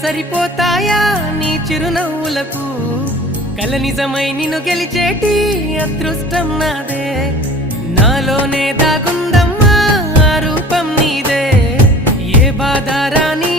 సరిపోతాయా నీ చిరునవ్వులకు కల నిజమై నిన్ను గెలిచేటి అదృష్టం నాదే నాలోనే దాగుందమ్మా ఆ రూపం నీదే ఏ బాధ రాని